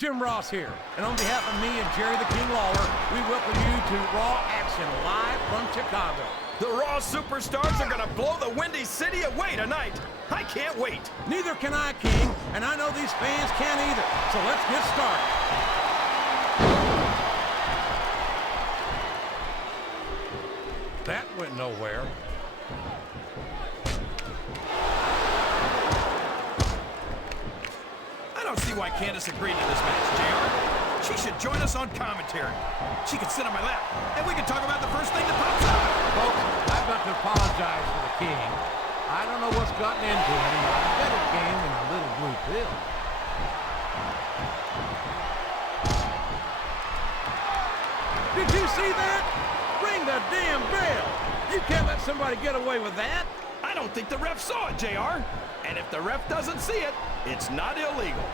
Jim Ross here, and on behalf of me and Jerry the King Lawler, we welcome you to Raw Action live from Chicago. The Raw superstars are gonna blow the Windy City away tonight. I can't wait. Neither can I, King, and I know these fans can't either. So let's get started. That went nowhere. I don't see why Candice agreed to this match, JR. She should join us on commentary. She can sit on my lap, and we can talk about the first thing that pops up. Folks, I've got to apologize for the King. I don't know what's gotten into him, but I bet it came in a little blue pill. Did you see that? Ring the damn bell! You can't let somebody get away with that! I don't think the ref saw it, JR. And if the ref doesn't see it, it's not illegal.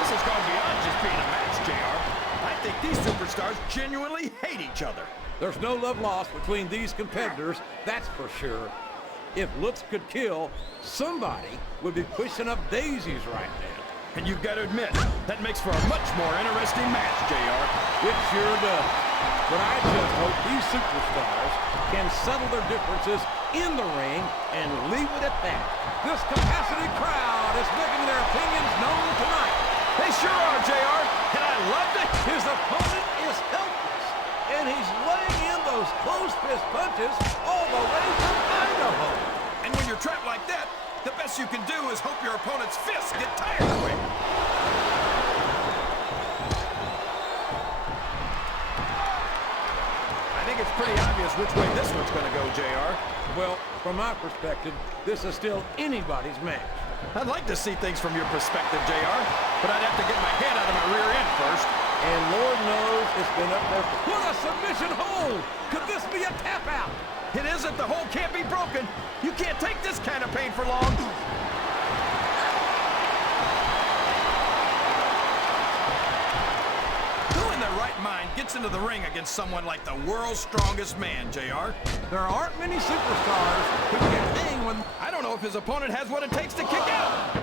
This has gone beyond just being a match, JR. I think these superstars genuinely hate each other. There's no love lost between these competitors, that's for sure. If looks could kill, somebody would be pushing up daisies right now. And you've got to admit, that makes for a much more interesting match, JR. It sure does. But I just hope these superstars can settle their differences in the ring and leave it at that. This capacity crowd is making their opinions known tonight. They sure are, JR, and I loved it. His opponent is helpless, and he's laying in those close fist punches all the way from Idaho. And when you're trapped like that, the best you can do is hope your opponent's fists get tired quick. I think it's pretty obvious which way this one's going to go, JR. Well, from my perspective, this is still anybody's match. I'd like to see things from your perspective, JR, but I'd have to get my head out of my rear end first. And Lord knows it's been up there for... What a submission hold! Could this be a tap out? It isn't. The hold can't be broken. You can't take this kind of pain for long. Who in their right mind gets into the ring against someone like the world's strongest man, JR? There aren't many superstars who can hang when... I don't know if his opponent has what it takes to kick out.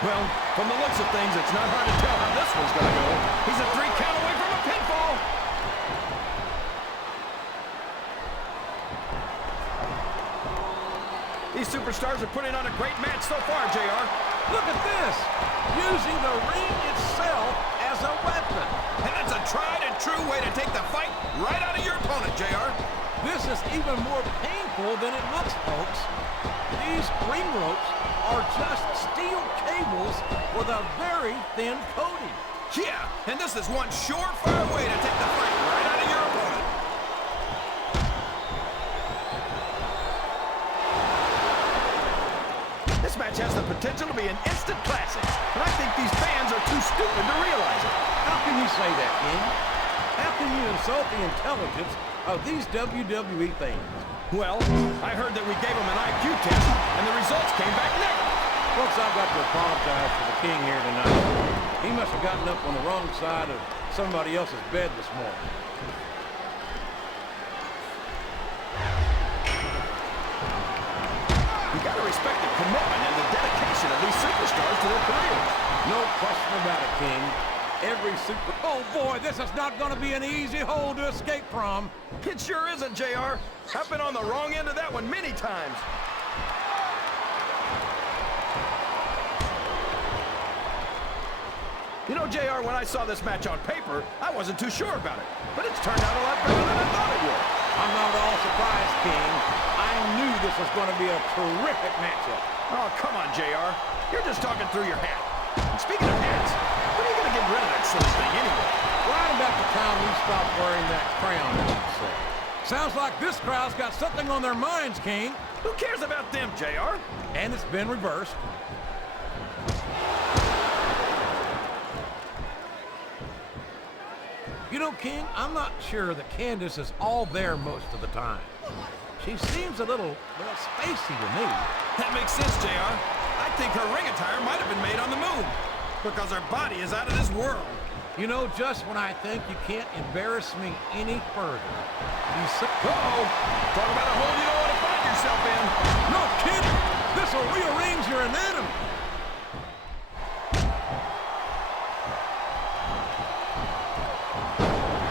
Well, from the looks of things, it's not hard to tell how this one's going to go. He's a 3 count away from a pinfall. These superstars are putting on a great match so far, JR. Look at this! Using the ring itself as a weapon. And that's a tried and true way to take the fight right out of your opponent, JR. This is even more painful than it looks, folks. These ring ropes are just steel cables with a very thin coating. Yeah, and this is one surefire way to take the fight right out of your opponent. This match has the potential to be an instant classic, and I think these fans are too stupid to realize it. How can you say that, King? How can you insult the intelligence of these WWE fans? Well, I heard that we gave them an IQ test, and the results came back negative. Folks, I've got to apologize for the King here tonight. He must have gotten up on the wrong side of somebody else's bed this morning. You got to respect the commitment and the dedication of these superstars to their careers. No question about it, King. Every super... Oh, boy, this is not going to be an easy hole to escape from. It sure isn't, JR. I've been on the wrong end of that one many times. You know, JR, when I saw this match on paper, I wasn't too sure about it. But it's turned out a lot better than I thought it would. I'm not at all surprised, King. I knew this was going to be a terrific matchup. Oh, come on, JR. You're just talking through your hat. And speaking of hats, when are you going to get rid of that silly thing anyway? Right about the time we stop wearing that crown, as you say. Sounds like this crowd's got something on their minds, King. Who cares about them, JR? And it's been reversed. You know, King, I'm not sure that Candice is all there most of the time. She seems a little, well, spacey to me. That makes sense, JR. I think her ring attire might have been made on the moon, because her body is out of this world. You know, just when I think you can't embarrass me any further, you say, Uh-oh. Talk about a hole you don't want to find yourself in. no kidding. This will rearrange your anatomy.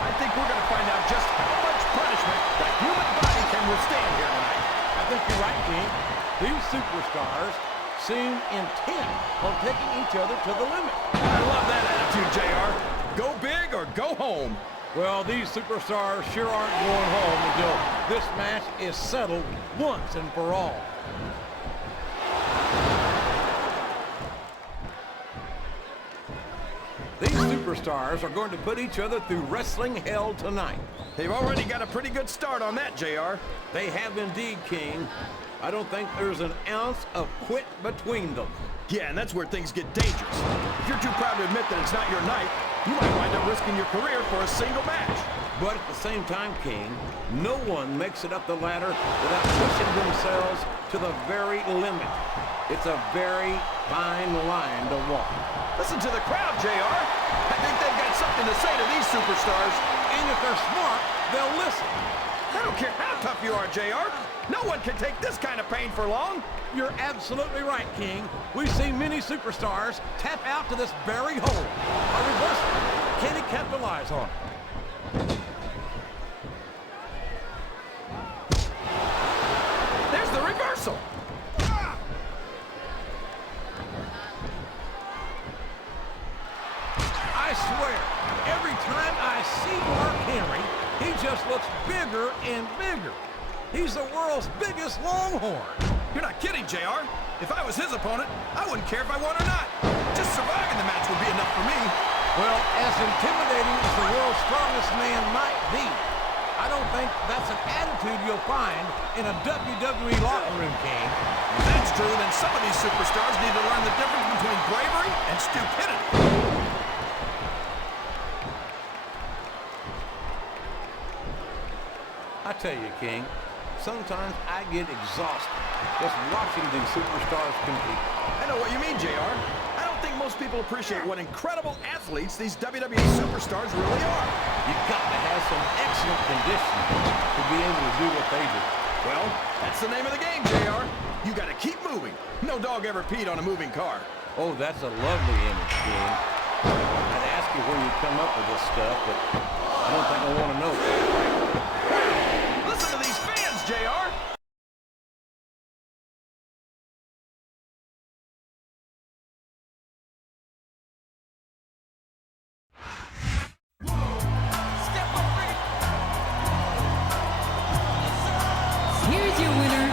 I think we're going to find out just how much punishment the human body can withstand here tonight. I think you're right, King. These superstars seem intent on taking each other to the limit. I love that attitude, JR. Go big or go home. Well, these superstars sure aren't going home until this match is settled once and for all. These superstars are going to put each other through wrestling hell tonight. They've already got a pretty good start on that, JR. They have indeed, King. I don't think there's an ounce of quit between them. Yeah, and that's where things get dangerous. If you're too proud to admit that it's not your night, you might wind up risking your career for a single match. But at the same time, King, no one makes it up the ladder without pushing themselves to the very limit. It's a very fine line to walk. Listen to the crowd, JR. I think they've got something to say to these superstars. And if they're smart, they'll listen. I don't care how tough you are, JR. No one can take this kind of pain for long. You're absolutely right, King. We've seen many superstars tap out to this very hole. A reversal. Can he capitalize on it? There's the reversal. I swear, every time I see Mark Henry, he just looks bigger and bigger. He's the world's biggest longhorn. You're not kidding, JR. If I was his opponent, I wouldn't care if I won or not. Just surviving the match would be enough for me. Well, as intimidating as the world's strongest man might be, I don't think that's an attitude you'll find in a WWE locker room, King. If that's true, then some of these superstars need to learn the difference between bravery and stupidity. I tell you, King, sometimes I get exhausted just watching these superstars compete. I know what you mean, JR. I don't think most people appreciate what incredible athletes these WWE superstars really are. You've got to have some excellent conditioning to be able to do what they do. Well, that's the name of the game, JR. You got to keep moving. No dog ever peed on a moving car. Oh, that's a lovely image, King. I'd ask you where you come up with this stuff, but I don't think I want to know. Listen to these fans, JR. Here's your winner,